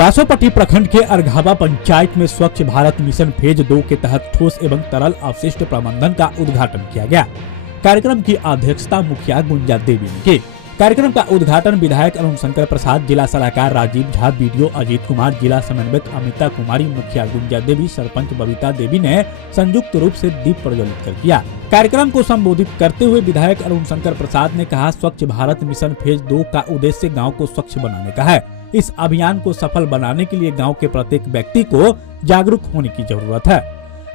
बासोपट्टी प्रखंड के अरघावा पंचायत में स्वच्छ भारत मिशन फेज 2 के तहत ठोस एवं तरल अपशिष्ट प्रबंधन का उद्घाटन किया गया। कार्यक्रम की अध्यक्षता मुखिया गुंजा देवी ने की। कार्यक्रम का उद्घाटन विधायक अरुण शंकर प्रसाद, जिला सलाहकार राजीव झा, बीडीओ अजीत कुमार, जिला समन्वयक अमिता कुमारी, मुखिया गुंजा देवी, सरपंच बबीता देवी ने संयुक्त रूप से दीप प्रज्वलित कर किया। कार्यक्रम को संबोधित करते हुए विधायक अरुण शंकर प्रसाद ने कहा, स्वच्छ भारत मिशन फेज 2 का उद्देश्य गाँव को स्वच्छ बनाने का है। इस अभियान को सफल बनाने के लिए गांव के प्रत्येक व्यक्ति को जागरूक होने की जरूरत है।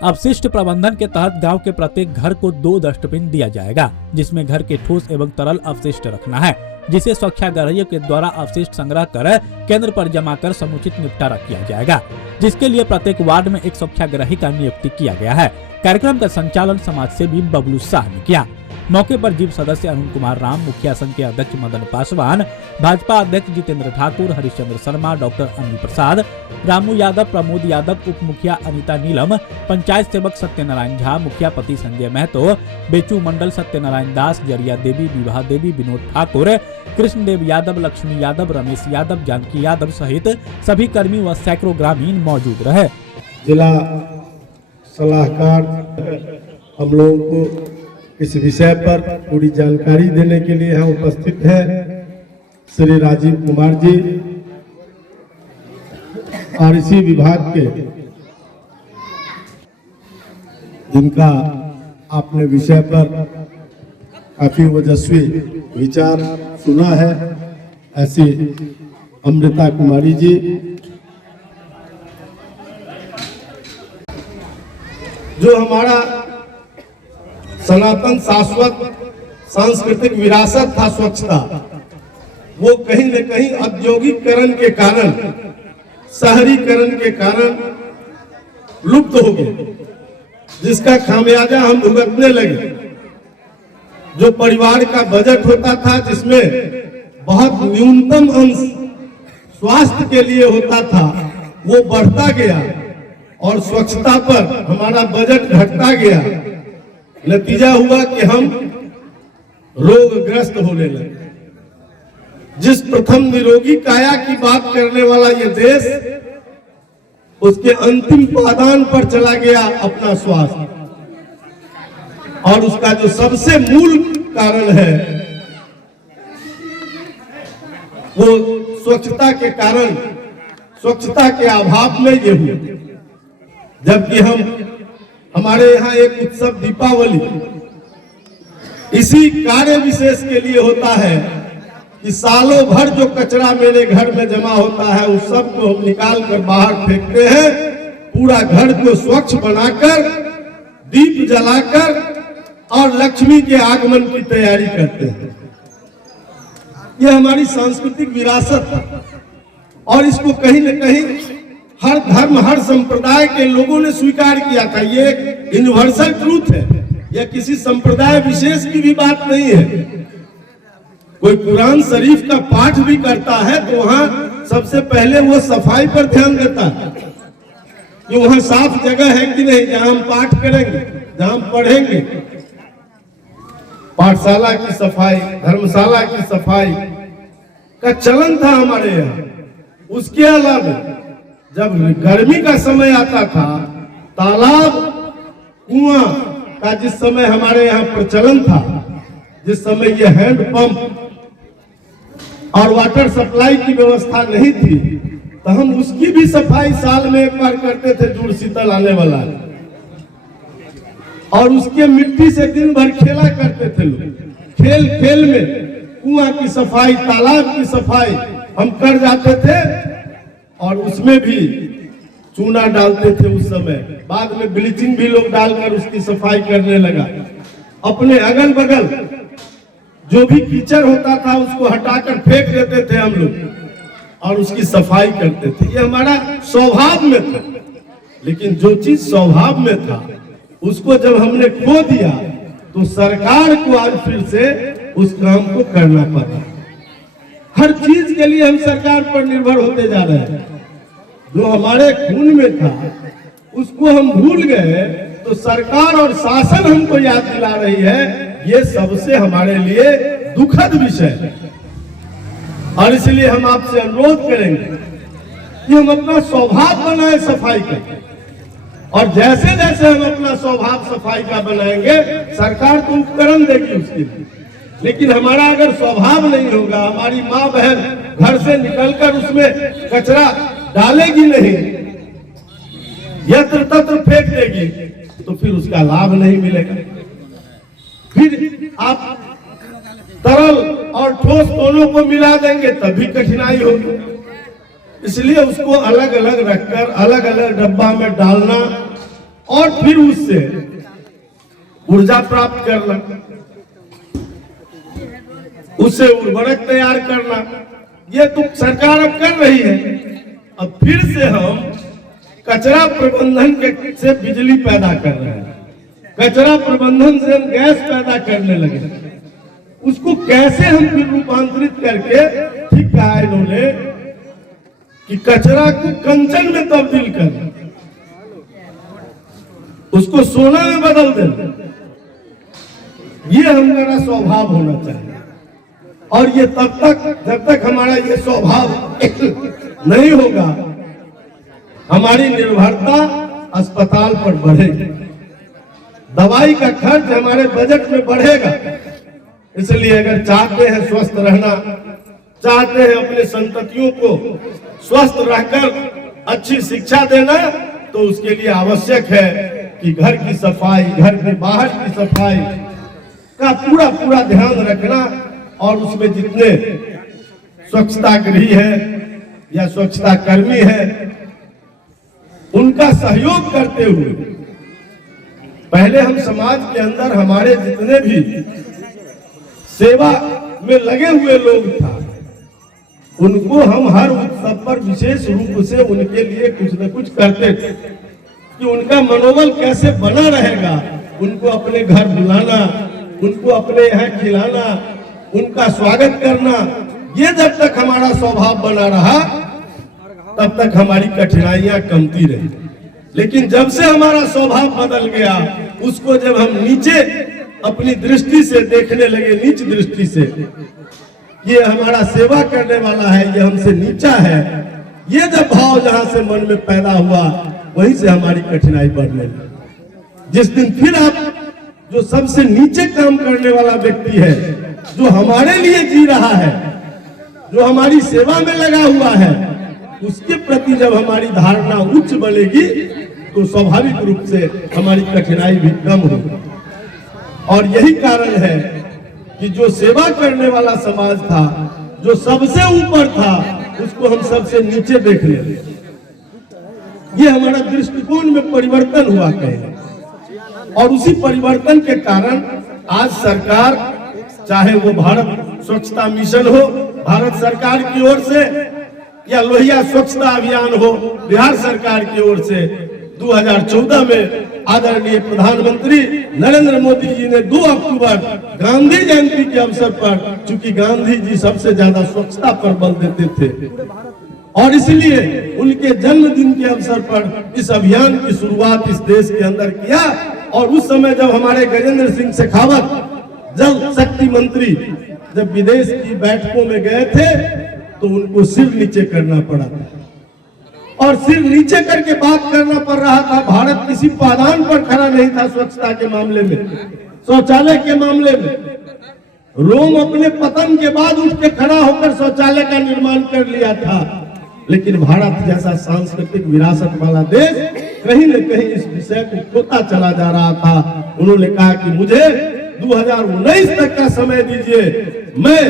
अपशिष्ट प्रबंधन के तहत गांव के प्रत्येक घर को 2 डस्टबिन दिया जाएगा, जिसमें घर के ठोस एवं तरल अपशिष्ट रखना है, जिसे स्वच्छाग्रहियों के द्वारा अपशिष्ट संग्रह कर केंद्र पर जमा कर समुचित निपटारा किया जाएगा, जिसके लिए प्रत्येक वार्ड में एक स्वच्छाग्रही का नियुक्ति किया गया है। कार्यक्रम का संचालन समाज सेवी बबलू शाह ने किया। मौके पर जीव सदस्य अरुण कुमार राम, मुखिया संघ के अध्यक्ष मदन पासवान, भाजपा अध्यक्ष जितेंद्र ठाकुर, हरिश्चंद्र शर्मा, डॉक्टर अनिल प्रसाद, रामू यादव, प्रमोद यादव, उप मुखिया अनिता नीलम, पंचायत सेवक सत्यनारायण झा, मुखिया पति संजय महतो, बेचू मंडल, सत्यनारायण दास, जरिया देवी, विवाह देवी, विनोद ठाकुर, कृष्णदेव यादव, लक्ष्मी यादव, रमेश यादव, जानकी यादव सहित सभी कर्मी व सैकड़ों ग्रामीण मौजूद रहे। जिला सलाहकार हम लोगों को इस विषय पर पूरी जानकारी देने के लिए यहाँ उपस्थित है श्री राजीव कुमार जी, और इसी विभाग के जिनका आपने विषय पर काफी ओजस्वी विचार सुना है, ऐसी अमृता कुमारी जी, जो हमारा सनातन शाश्वत सांस्कृतिक विरासत था स्वच्छता, वो कहीं न कहीं औद्योगिकरण के कारण, शहरीकरण के कारण लुप्त हो गए, जिसका खामियाजा हम भुगतने लगे। जो परिवार का बजट होता था, जिसमें बहुत न्यूनतम अंश स्वास्थ्य के लिए होता था, वो बढ़ता गया और स्वच्छता पर हमारा बजट घटता गया। नतीजा हुआ कि हम रोगग्रस्त होने लगे। जिस प्रथम निरोगी काया की बात करने वाला ये देश, उसके अंतिम पादान पर चला गया अपना स्वास्थ्य, और उसका जो सबसे मूल कारण है वो स्वच्छता के कारण, स्वच्छता के अभाव में ये हुआ। जबकि हमारे यहाँ एक उत्सव दीपावली इसी कार्य विशेष के लिए होता है कि सालों भर जो कचरा मेरे घर में जमा होता है, उस सब को हम निकाल कर बाहर फेंकते हैं, पूरा घर को स्वच्छ बनाकर, दीप जलाकर और लक्ष्मी के आगमन की तैयारी करते हैं। यह हमारी सांस्कृतिक विरासत है, और इसको कहीं न कहीं हर धर्म, हर संप्रदाय के लोगों ने स्वीकार किया था। ये एक यूनिवर्सल ट्रूथ है, यह किसी संप्रदाय विशेष की भी बात नहीं है। कोई कुरान शरीफ का पाठ भी करता है तो वहां सबसे पहले वो सफाई पर ध्यान देता है कि वहां साफ जगह है कि नहीं, जहां हम पाठ करेंगे, जहां हम पढ़ेंगे। पाठशाला की सफाई, धर्मशाला की सफाई का चलन था हमारे यहाँ। उसके अलावा जब गर्मी का समय आता था, तालाब, कुआं का जिस समय हमारे यहाँ प्रचलन था, जिस समय ये हैंड पंप और वाटर सप्लाई की व्यवस्था नहीं थी, तो हम उसकी भी सफाई साल में एक बार करते थे। जुड़ शीतल आने वाला है, और उसके मिट्टी से दिन भर खेला करते थे लोग। खेल खेल में कुआं की सफाई, तालाब की सफाई हम कर जाते थे, और उसमें भी चूना डालते थे उस समय। बाद में ब्लीचिंग भी लोग डालकर उसकी सफाई करने लगा। अपने अगल बगल जो भी कीचड़ होता था उसको हटाकर फेंक देते थे हम लोग, और उसकी सफाई करते थे। ये हमारा स्वभाव में था। लेकिन जो चीज स्वभाव में था, उसको जब हमने खो दिया, तो सरकार को आज फिर से उस काम को करना पड़ा। हर चीज के लिए हम सरकार पर निर्भर होते जा रहे हैं। जो हमारे खून में था उसको हम भूल गए, तो सरकार और शासन हमको याद दिला रही है। ये सबसे हमारे लिए दुखद विषय है, और इसलिए हम आपसे अनुरोध करेंगे कि हम अपना स्वभाव बनाए सफाई का, और जैसे जैसे हम अपना स्वभाव सफाई का बनाएंगे सरकार तो उपकरण देगी उसके लिए, लेकिन हमारा अगर स्वभाव नहीं होगा, हमारी माँ बहन घर से निकलकर उसमें कचरा डालेगी नहीं, यत्र तत्र फेंक देगी, तो फिर उसका लाभ नहीं मिलेगा। फिर आप तरल और ठोस दोनों को मिला देंगे तभी कठिनाई होगी। इसलिए उसको अलग अलग रखकर अलग अलग डब्बा में डालना और फिर उससे ऊर्जा प्राप्त करना, उससे उर्वरक तैयार करना, ये तो सरकार अब कर रही है। अब फिर से हम कचरा प्रबंधन से बिजली पैदा कर रहे हैं, कचरा प्रबंधन से हम गैस पैदा करने लगे। उसको कैसे हम फिर रूपांतरित करके, ठीक कहा इन्होंने कि कचरा को कंचन में तब्दील करना, उसको सोना में बदल देना, ये हमारा स्वभाव होना चाहिए। और ये तब तक, जब तक हमारा ये स्वभाव नहीं होगा, हमारी निर्भरता अस्पताल पर बढ़ेगी, दवाई का खर्च हमारे बजट में बढ़ेगा। इसलिए अगर चाहते हैं स्वस्थ रहना, चाहते हैं अपने संततियों को स्वस्थ रहकर अच्छी शिक्षा देना, तो उसके लिए आवश्यक है कि घर की सफाई, घर के बाहर की सफाई का पूरा पूरा ध्यान रखना, और उसमें जितने स्वच्छता गृही है या स्वच्छता कर्मी है उनका सहयोग करते हुए, पहले हम समाज के अंदर हमारे जितने भी सेवा में लगे हुए लोग था, उनको हम हर उत्सव पर विशेष रूप से उनके लिए कुछ न कुछ करते थे कि उनका मनोबल कैसे बना रहेगा। उनको अपने घर बुलाना, उनको अपने यहाँ खिलाना, उनका स्वागत करना, ये जब तक हमारा स्वभाव बना रहा तब तक हमारी कठिनाइयां कमती रही। लेकिन जब से हमारा स्वभाव बदल गया, उसको जब हम नीचे अपनी दृष्टि से देखने लगे, नीच दृष्टि से, ये हमारा सेवा करने वाला है, ये हमसे नीचा है, ये जब भाव जहां से मन में पैदा हुआ, वहीं से हमारी कठिनाई बढ़ने लगी। जिस दिन फिर आप जो सबसे नीचे काम करने वाला व्यक्ति है, जो हमारे लिए जी रहा है, जो हमारी सेवा में लगा हुआ है, उसके प्रति जब हमारी धारणा उच्च बनेगी, तो स्वाभाविक रूप से हमारी कठिनाई भी कम होगी। और यही कारण है कि जो सेवा करने वाला समाज था, जो सबसे ऊपर था, उसको हम सबसे नीचे देखने लगे। ये हमारा दृष्टिकोण में परिवर्तन हुआ कहे, और उसी परिवर्तन के कारण आज सरकार, चाहे वो भारत स्वच्छता मिशन हो भारत सरकार की ओर से, या लोहिया स्वच्छता अभियान हो बिहार सरकार की ओर से, 2014 में आदरणीय प्रधानमंत्री नरेंद्र मोदी जी ने 2 अक्टूबर गांधी जयंती के अवसर पर, चूंकि गांधी जी सबसे ज्यादा स्वच्छता पर बल देते थे, और इसलिए उनके जन्मदिन के अवसर पर इस अभियान की शुरुआत इस देश के अंदर किया। और उस समय जब हमारे गजेंद्र सिंह शेखावत जल शक्ति मंत्री जब विदेश की बैठकों में गए थे, तो उनको सिर नीचे करना पड़ा था, और सिर नीचे करके बात करना पड़ रहा था। भारत किसी पायदान पर खड़ा नहीं था स्वच्छता के मामले में, शौचालय के मामले में। रोम अपने पतन के बाद उठ के खड़ा होकर शौचालय का निर्माण कर लिया था, लेकिन भारत जैसा सांस्कृतिक विरासत वाला देश कहीं न कहीं इस विषय को खोता चला जा रहा था। उन्होंने कहा कि मुझे 2019 तक का समय दीजिए, मैं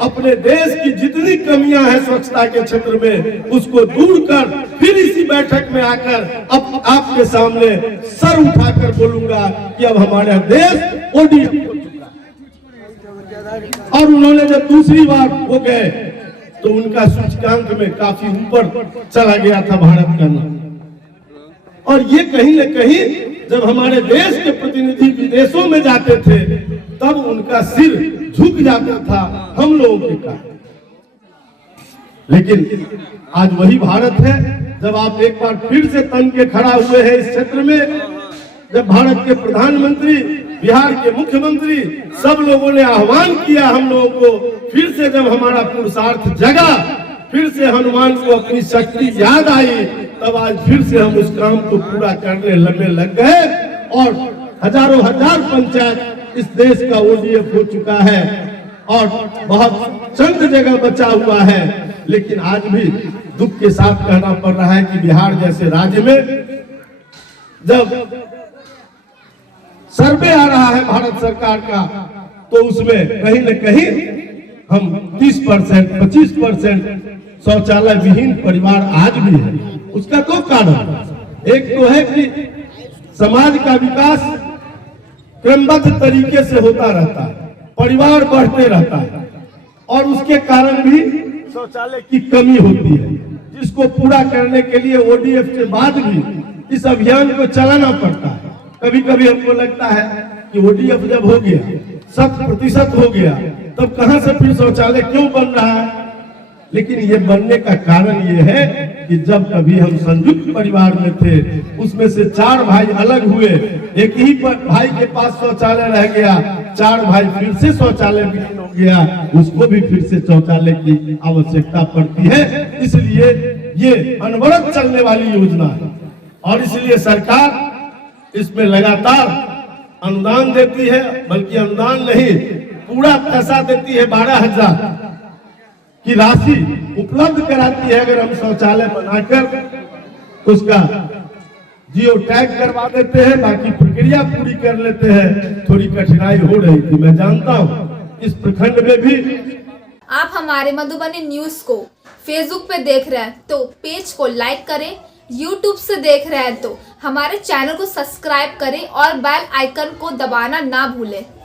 अपने देश की जितनी कमियां हैं स्वच्छता के क्षेत्र में, उसको दूर कर फिर इसी बैठक में आकर अब आपके सामने सर उठाकर बोलूंगा कि अब हमारा देश ओडीएफ हो चुका है। और उन्होंने जब दूसरी बार हो गए, तो उनका सूचकांक में काफी ऊपर चला गया था भारत का नाम। और ये कहीं न कहीं जब हमारे देश के प्रतिनिधि विदेशों में जाते थे, तब उनका सिर झुक जाता था हम लोगों के कारण। लेकिन आज वही भारत है, जब आप एक बार फिर से तन के खड़ा हुए हैं इस क्षेत्र में, जब भारत के प्रधानमंत्री, बिहार के मुख्यमंत्री, सब लोगों ने आह्वान किया हम लोगों को, फिर से जब हमारा पुरुषार्थ जगा, फिर से हनुमान को अपनी शक्ति याद आई, तब आज फिर से हम उस काम को पूरा करने लग गए और हजारों हजार पंचायत इस देश का ODF हो चुका है और बहुत चंद जगह बचा हुआ है। लेकिन आज भी दुख के साथ कहना पड़ रहा है कि बिहार जैसे राज्य में जब सर्वे आ रहा है भारत सरकार का, तो उसमें कहीं न कहीं हम 30%, 25% शौचालय विहीन परिवार आज भी है। उसका दो कारण, एक तो है कि समाज का विकास क्रमबद्ध तरीके से होता रहता है, परिवार बढ़ते रहता है और उसके कारण भी शौचालय की कमी होती है, जिसको पूरा करने के लिए ODF के बाद भी इस अभियान को चलाना पड़ता है। कभी कभी हमको लगता है कि ODF जब हो गया, 100% हो गया, तब कहां से फिर शौचालय क्यों बन रहा है? लेकिन ये बनने का कारण ये है कि जब कभी हम संयुक्त परिवार में थे, उसमें से 4 भाई अलग हुए, एक ही भाई के पास शौचालय रह गया, 4 भाई फिर से शौचालय विहीन हो गया, उसको भी फिर से शौचालय की आवश्यकता पड़ती है। इसलिए ये अनवरत चलने वाली योजना है और इसलिए सरकार इसमें लगातार अनुदान देती है, बल्कि अनुदान नहीं, पूरा पैसा देती है। 12,000 की राशि उपलब्ध कराती है। अगर हम शौचालय बनाकर उसका जियो टैग करवा देते हैं, बाकी प्रक्रिया पूरी कर लेते हैं। थोड़ी कठिनाई हो रही थी, मैं जानता हूँ इस प्रखंड में भी। आप हमारे मधुबनी न्यूज को फेसबुक पे देख रहे हैं तो पेज को लाइक करें, यूट्यूब से देख रहे हैं तो हमारे चैनल को सब्सक्राइब करें और बेल आइकन को दबाना ना भूलें।